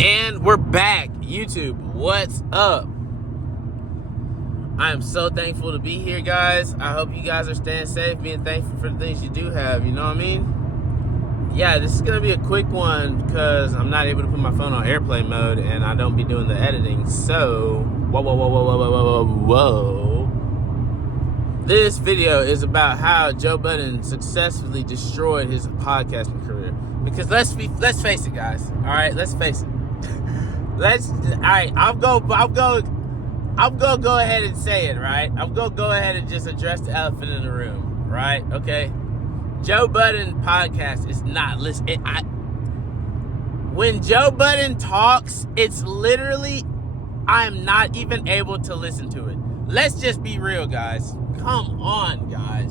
And we're back. YouTube, what's up? I am so thankful to be here, guys. I hope you guys are staying safe, being thankful for the things you do have, you know what I mean? Yeah, this is going to be a quick one because I'm not able to put my phone on airplane mode and I don't be doing the editing. So, whoa. This video is about how Joe Budden successfully destroyed his podcasting career. Because let's face it, guys. All right, let's face it. I'm gonna go ahead and say it, right? I'm gonna go ahead and just address the elephant in the room, right? Okay. Joe Budden podcast is not listening. When Joe Budden talks, it's literally I'm not even able to listen to it. Let's just be real, guys. Come on, guys.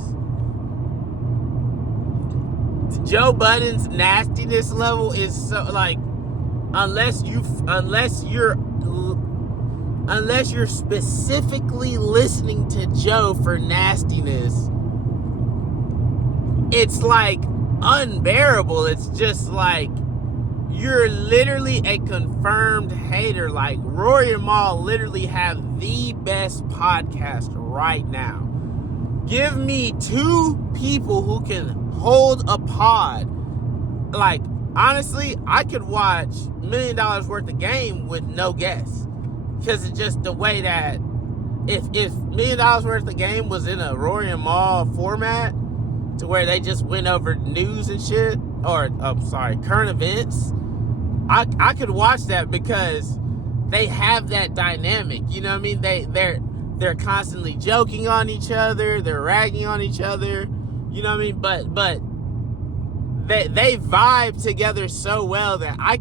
Joe Budden's nastiness level is so like unless you're specifically listening to Joe for nastiness, it's like unbearable. It's just like you're literally a confirmed hater. Like Rory and Mal literally have the best podcast right now. Give me two people who can hold a pod. Like, honestly, I could watch $1 million worth of game with no guests. Because it's just the way that if $1 million worth of game was in a Rory and Mal format to where they just went over news and shit, or current events, I could watch that because they have that dynamic. You know what I mean? They're constantly joking on each other, they're ragging on each other. You know what I mean? But they vibe together so well that I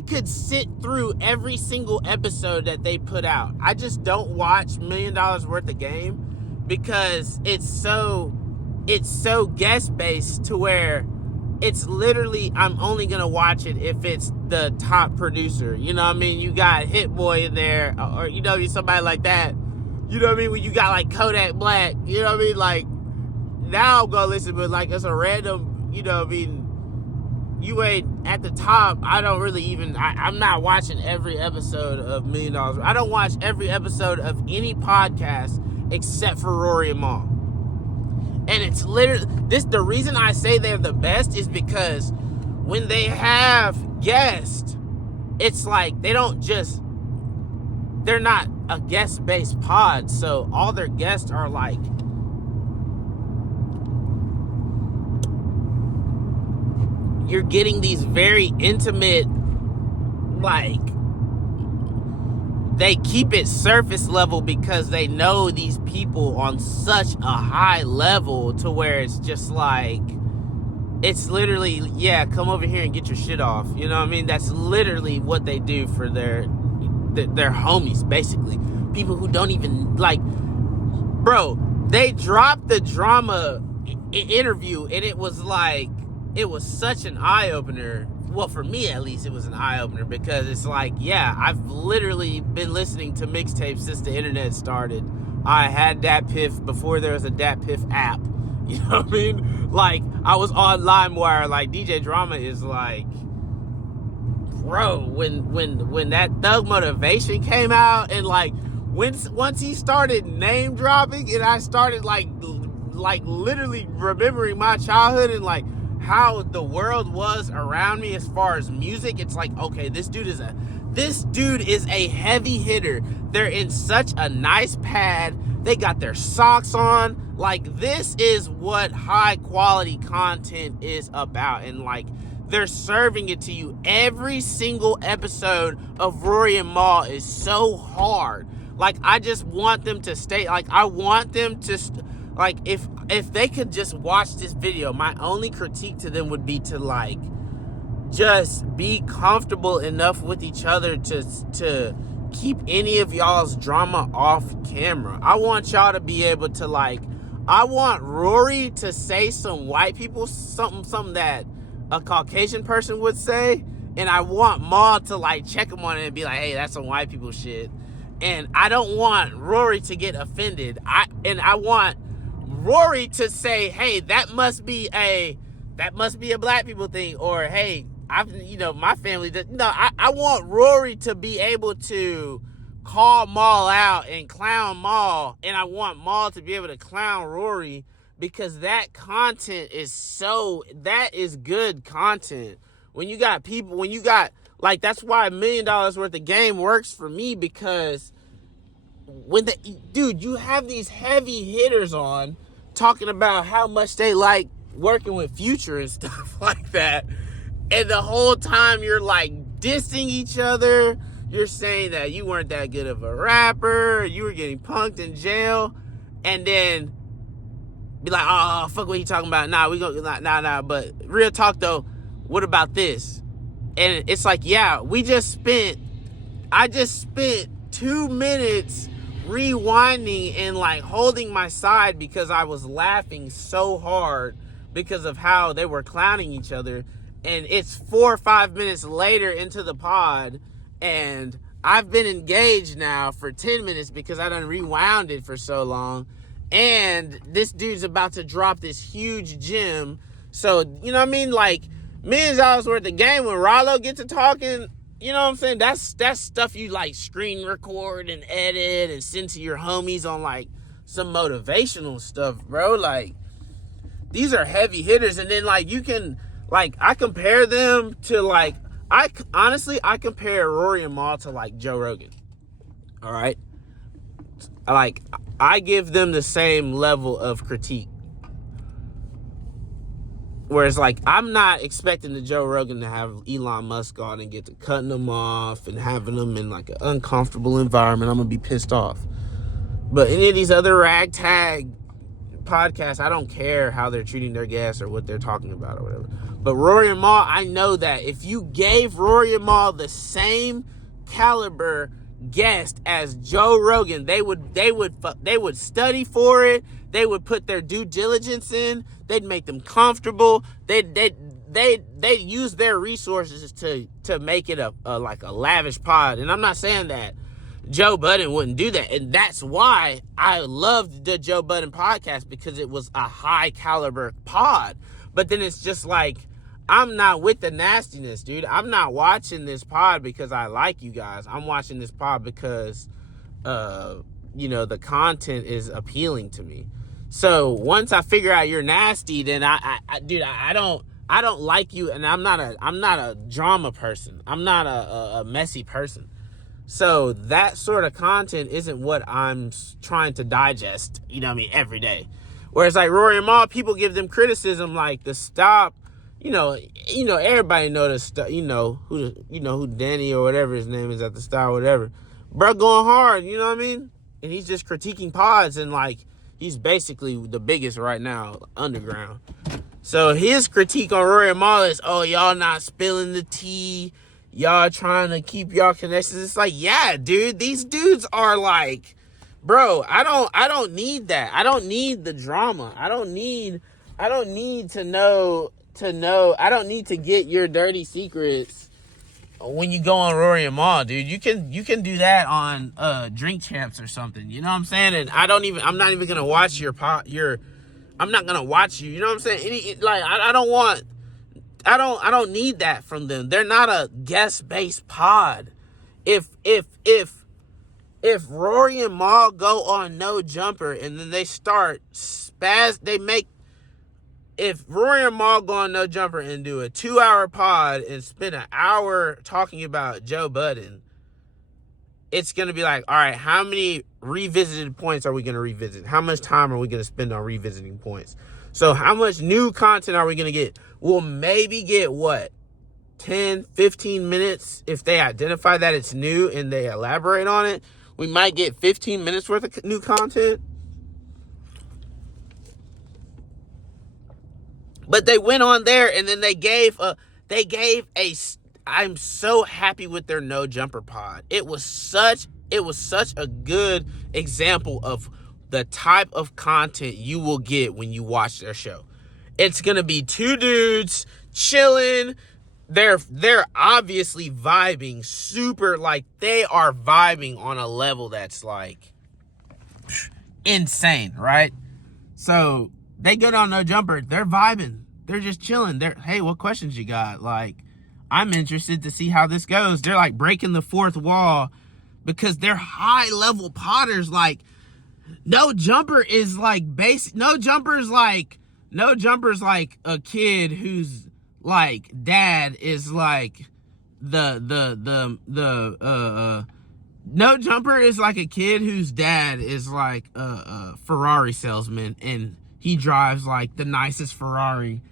could sit through every single episode that they put out. I just don't watch $1 million worth of game because it's so guest based to where it's literally I'm only gonna watch it if it's the top producer. You know what I mean? You got Hit Boy in there, or you know, somebody like that. You know what I mean? When you got like Kodak Black, you know what I mean? Like now I'm gonna listen, but like it's a random, you know what I mean? You ain't at the top. I don't really even, I'm not watching every episode of $1 Million. I don't watch every episode of any podcast except for Rory and Mal. And it's literally, the reason I say they're the best is because when they have guests, it's like they're not a guest-based pod. So all their guests are like, you're getting these very intimate, like, they keep it surface level because they know these people on such a high level to where it's just like, it's literally, yeah, come over here and get your shit off. You know what I mean? That's literally what they do for their homies, basically. People who don't even, like, bro, they dropped the drama interview and it was like, it was such an eye-opener. Well, for me at least, it was an eye-opener because it's like, yeah, I've literally been listening to mixtapes since the internet started. I had Dat Piff before there was a Dat Piff app. You know what I mean? Like, I was on LimeWire. Like, DJ Drama is like, bro, when that Thug Motivation came out and like, once he started name dropping and I started like literally remembering my childhood and like, how the world was around me as far as music, it's like, okay, this dude is a heavy hitter. They're in such a nice pad. They got their socks on. Like, this is what high quality content is about. And like, they're serving it to you. Every single episode of Rory and Mal is so hard. Like, I just want them to stay, like, I want them to like, if they could just watch this video, my only critique to them would be to like just be comfortable enough with each other to keep any of y'all's drama off camera. I want y'all to be able to like, I want Rory to say some white people something that a Caucasian person would say, and I want Mal to like check him on it and be like, hey, that's some white people shit. And I don't want Rory to get offended. I want Rory to say, hey, that must be a black people thing, or hey, my family does. No, I want Rory to be able to call Maul out and clown Maul, and I want Maul to be able to clown Rory, because that content that is good content. When you got that's why $1 million worth of game works for me, because you have these heavy hitters on talking about how much they like working with Future and stuff like that, and the whole time you're like dissing each other. You're saying that you weren't that good of a rapper, you were getting punked in jail, and then be like, oh, fuck what he talking about. Nah, we gonna, nah. But real talk though, what about this? And it's like, yeah, I just spent 2 minutes rewinding and like holding my side because I was laughing so hard because of how they were clowning each other. And it's 4 or 5 minutes later into the pod, and I've been engaged now for 10 minutes because I done rewound it for so long. And this dude's about to drop this huge gem. So, you know what I mean? Like, millions of dollars worth of game, when Rollo gets to talking, you know what I'm saying? That's stuff you like screen record and edit and send to your homies on like some motivational stuff, bro. Like, these are heavy hitters. And then like you can, like, I compare them to like, I compare Rory and Maul to like Joe Rogan. All right. Like, I give them the same level of critique. Whereas, like, I'm not expecting the Joe Rogan to have Elon Musk on and get to cutting them off and having them in, like, an uncomfortable environment. I'm going to be pissed off. But any of these other ragtag podcasts, I don't care how they're treating their guests or what they're talking about or whatever. But Rory and Maul, I know that if you gave Rory and Maul the same caliber guest as Joe Rogan, they would study for it. They would put their due diligence in. They'd make them comfortable. They'd use their resources to make it a lavish pod. And I'm not saying that Joe Budden wouldn't do that. And that's why I loved the Joe Budden podcast, because it was a high caliber pod. But then it's just like, I'm not with the nastiness, dude. I'm not watching this pod because I like you guys. I'm watching this pod because, the content is appealing to me. So once I figure out you're nasty, then I don't like you, and I'm not a drama person. I'm not a messy person. So that sort of content isn't what I'm trying to digest, every day. Whereas like Rory and Maul, people give them criticism like the stop. Everybody know who Danny or whatever his name is at the style, whatever. Bro going hard, you know what I mean? And he's just critiquing pods, and like he's basically the biggest right now, underground. So his critique on Rory and Maul is, oh, y'all not spilling the tea, y'all trying to keep y'all connections. It's like, yeah, dude, these dudes are like, bro, I don't need that. I don't need the drama. I don't need to know. I don't need to get your dirty secrets when you go on Rory and Maul, dude. You can do that on Drink Champs or something. You know what I'm saying? And I'm not even gonna watch I'm not gonna watch you. You know what I'm saying? I don't need that from them. They're not a guest based pod. If Rory and Maul go on No Jumper and then they start if Rory and Maul go on No Jumper and do a 2-hour pod and spend an hour talking about Joe Budden, it's going to be like, all right, how many revisited points are we going to revisit? How much time are we going to spend on revisiting points? So how much new content are we going to get? We'll maybe get 10, 15 minutes if they identify that it's new and they elaborate on it. We might get 15 minutes worth of new content. But they went on there and then they gave I'm so happy with their No Jumper pod. It was such a good example of the type of content you will get when you watch their show. It's going to be two dudes chilling. They're obviously vibing super, like they are vibing on a level that's like insane, right? So they get on No Jumper. They're vibing. They're just chilling. Hey, what questions you got? Like, I'm interested to see how this goes. They're like breaking the fourth wall because they're high level potters. Like, No Jumper is like basic. No Jumper's like a kid whose like dad is like No Jumper is like a kid whose dad is like a Ferrari salesman, and he drives like the nicest Ferrari,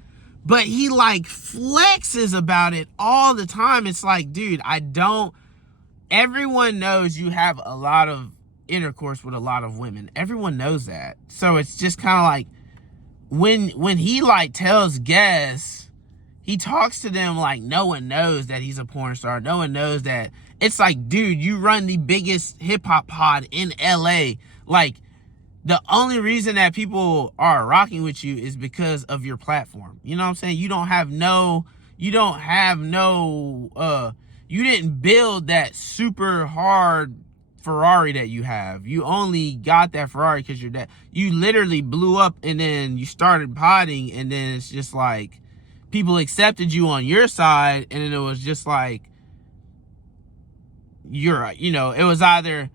but he like flexes about it all the time. It's like, dude, everyone knows you have a lot of intercourse with a lot of women. Everyone knows that. So it's just kind of like when he like tells guests, he talks to them like no one knows that he's a porn star. No one knows that. It's like, dude, you run the biggest hip-hop pod in LA. Like, the only reason that people are rocking with you is because of your platform. You know what I'm saying? You didn't build that super hard Ferrari that you have. You only got that Ferrari because you literally blew up, and then you started podding, and then it's just like people accepted you on your side, and then it was just like it was either,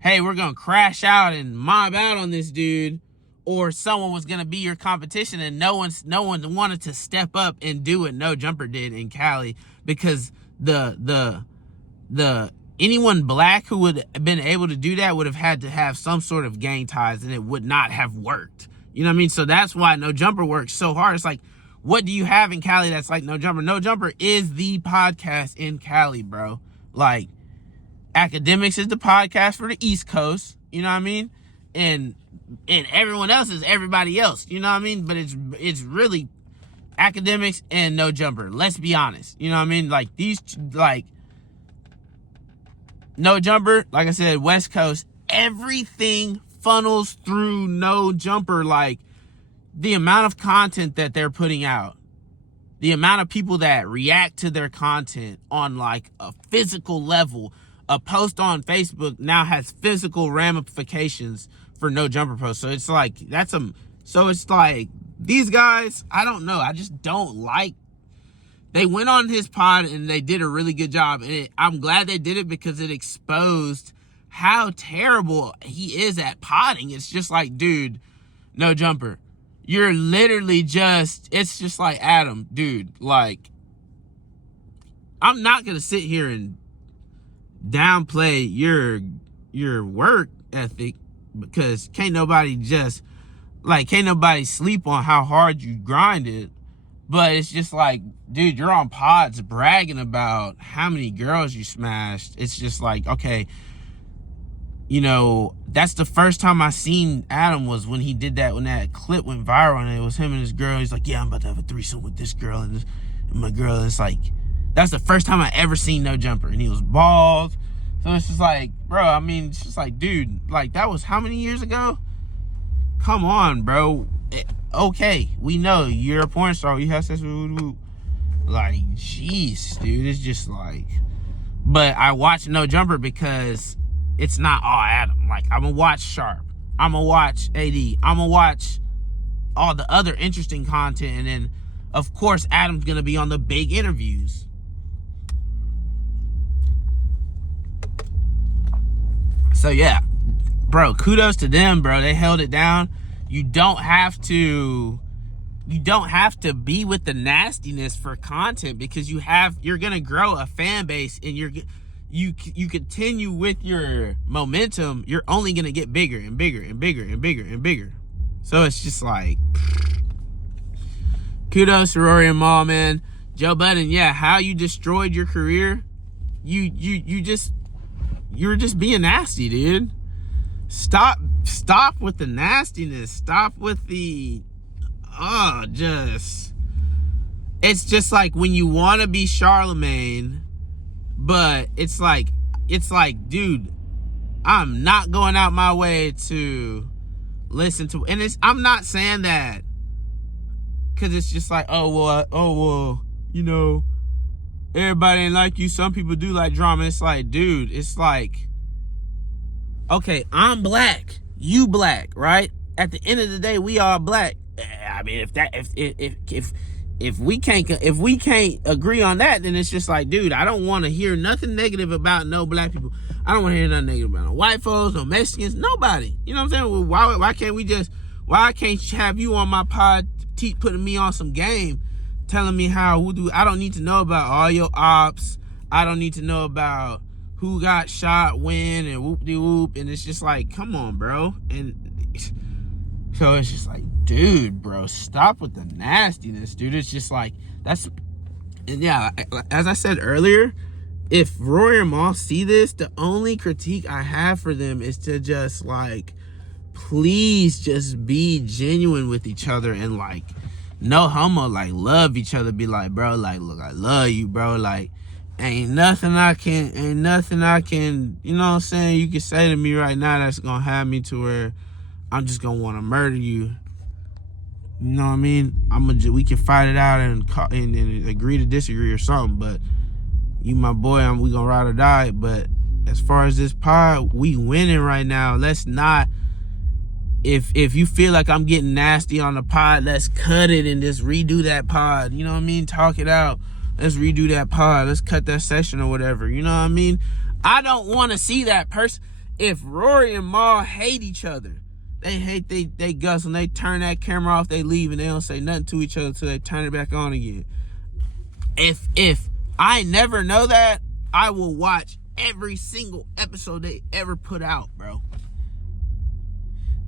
hey, we're gonna crash out and mob out on this dude, or someone was gonna be your competition, and no one wanted to step up and do what No Jumper did in Cali, because the anyone black who would have been able to do that would have had to have some sort of gang ties, and it would not have worked. You know what I mean? So that's why No Jumper works so hard. It's like, what do you have in Cali that's like No Jumper? No Jumper is the podcast in Cali, bro. Like, Academics is the podcast for the East Coast, you know what I mean? And everyone else is everybody else, you know what I mean? But it's really Academics and No Jumper. Let's be honest, you know what I mean? Like, like No Jumper, like I said, West Coast, everything funnels through No Jumper. Like, the amount of content that they're putting out, the amount of people that react to their content on like a physical level. A post on Facebook now has physical ramifications for No Jumper posts. So it's like, so it's like, these guys, I don't know. I just don't like, they went on his pod and they did a really good job. And I'm glad they did it because it exposed how terrible he is at podding. It's just like, dude, No Jumper, you're literally it's just like, Adam, dude, like, I'm not going to sit here and downplay your work ethic, because can't nobody sleep on how hard you grinded. But it's just like, dude, you're on pods bragging about how many girls you smashed. It's just like, okay, that's the first time I seen Adam was when he did that, when that clip went viral, and it was him and his girl. He's like, yeah, I'm about to have a threesome with this girl and my girl. It's like, that's the first time I ever seen No Jumper, and he was bald. So it's just like, bro, I mean, it's just like, dude, like, that was how many years ago? Come on, bro. Okay, we know you're a porn star. You have sex with, like, jeez, dude. It's just like, but I watch No Jumper because it's not all Adam. Like, I'm gonna watch Sharp. I'm gonna watch AD. I'm gonna watch all the other interesting content, and then, of course, Adam's gonna be on the big interviews. So yeah, bro, kudos to them, bro. They held it down. You don't have to be with the nastiness for content, because you're gonna grow a fan base, and you continue with your momentum. You're only gonna get bigger and bigger and bigger and bigger and bigger. So it's just like, kudos to Rory and Mal, man. Joe Budden, yeah, how you destroyed your career. You're just being nasty, dude. Stop with the nastiness. Stop with the, it's just like when you want to be Charlemagne, but it's like, dude, I'm not going out my way to listen to, and I'm not saying that because it's just like, oh well, everybody ain't like you. Some people do like drama. It's like, dude, it's like, okay, I'm black, you black, right? At the end of the day, we all black. I mean, if we can't agree on that, then it's just like, dude, I don't want to hear nothing negative about no black people. I don't want to hear nothing negative about no white folks, no Mexicans, nobody. You know what I'm saying? Well, why can't have you on my pod putting me on some game, telling me I don't need to know about all your ops. I don't need to know about who got shot when and whoop-de-whoop. And it's just like, come on, bro. And so it's just like, dude, bro, stop with the nastiness, dude. It's just like, and yeah, as I said earlier, if Rory and Maul see this, the only critique I have for them is to just like, please just be genuine with each other and like, no homo, like love each other. Be like, bro, like, look, I love you, bro. Like, ain't nothing I can, you know what I'm saying, you can say to me right now that's gonna have me to where I'm just gonna want to murder you. You know what I mean? We can fight it out and agree to disagree or something, but you my boy, we gonna ride or die. But as far as this pod, we winning right now. Let's not, if you feel like I'm getting nasty on the pod, let's cut it and just redo that pod. You know what I mean? Talk it out. Let's redo that pod. Let's cut that session or whatever. You know what I mean? I don't want to see that person. If Rory and Maul hate each other, they hate they guts, when they turn that camera off, they leave and they don't say nothing to each other until they turn it back on again. If I never know that, I will watch every single episode they ever put out, bro.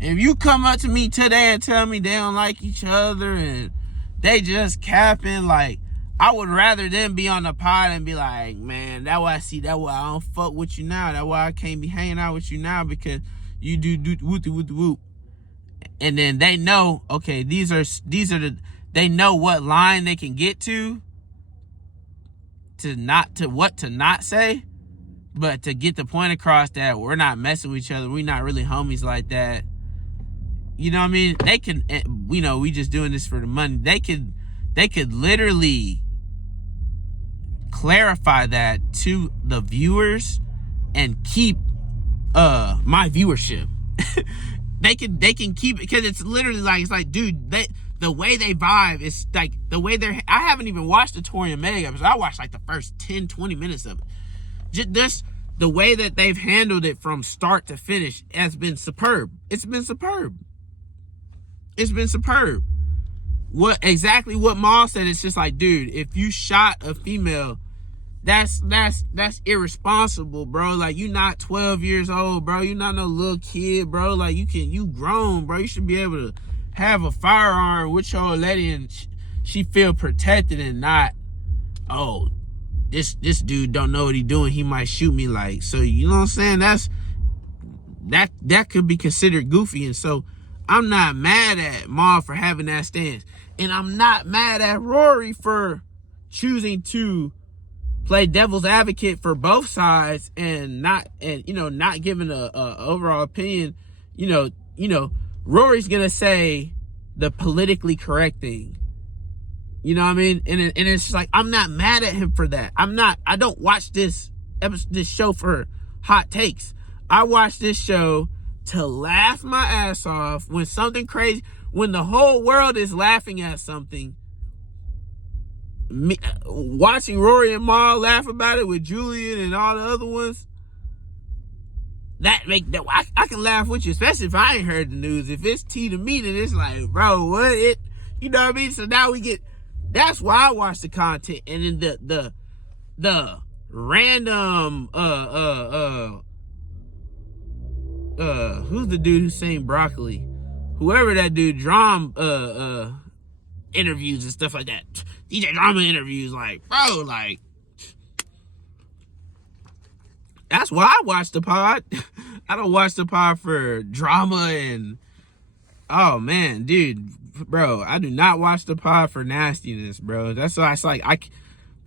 If you come up to me today and tell me they don't like each other and they just capping, like, I would rather them be on the pod and be like, man, that's why I don't fuck with you now. That's why I can't be hanging out with you now, because you do whoop. And then they know, okay, they know what line they can get to what to not say, but to get the point across that we're not messing with each other. We're not really homies like that. You know what I mean? They can, we just doing this for the money. They could literally clarify that to the viewers and keep my viewership. they can keep it, because it's literally like, it's like, dude, the way they vibe is like the way I haven't even watched the Tori and Meg episode. I watched like the first 10-20 minutes of it. Just the way that they've handled it from start to finish has been superb. It's been superb. Exactly what Maul said. It's just like, dude, if you shot a female, that's irresponsible, bro. Like, you not 12 years old, bro. You not no little kid, bro. Like, you grown, bro. You should be able to have a firearm with your old lady and she feel protected and not, oh, this dude don't know what he doing, he might shoot me. Like, so, you know what I'm saying? That could be considered goofy. And so I'm not mad at Maul for having that stance. And I'm not mad at Rory for choosing to play devil's advocate for both sides and not giving a overall opinion. You know, Rory's gonna say the politically correct thing. You know what I mean? And it's just like, I'm not mad at him for that. I don't watch this show for hot takes. I watch this show to laugh my ass off when something crazy, when the whole world is laughing at something. Watching Rory and Maul laugh about it with Julian and all the other ones, I can laugh with you, especially if I ain't heard the news. If it's tea to me, then it's like, bro, what it, you know what I mean? So now that's why I watch the content. And then the random who's the dude who sang Broccoli? Whoever that dude, Drum interviews and stuff like that. DJ Drama interviews, like, bro, like, that's why I watch the pod. I don't watch the pod for drama and, oh man, dude, bro, I do not watch the pod for nastiness, bro. That's why it's like,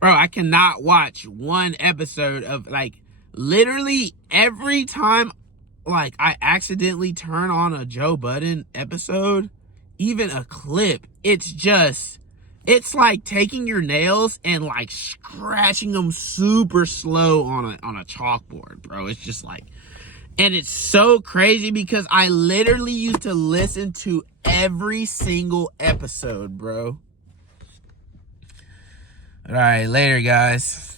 I cannot watch one episode of, like, literally every time, like, I accidentally turn on a Joe Budden episode, even a clip, it's like taking your nails and like scratching them super slow on a chalkboard, bro. It's just like, and it's so crazy because I literally used to listen to every single episode, bro. All right, later, guys.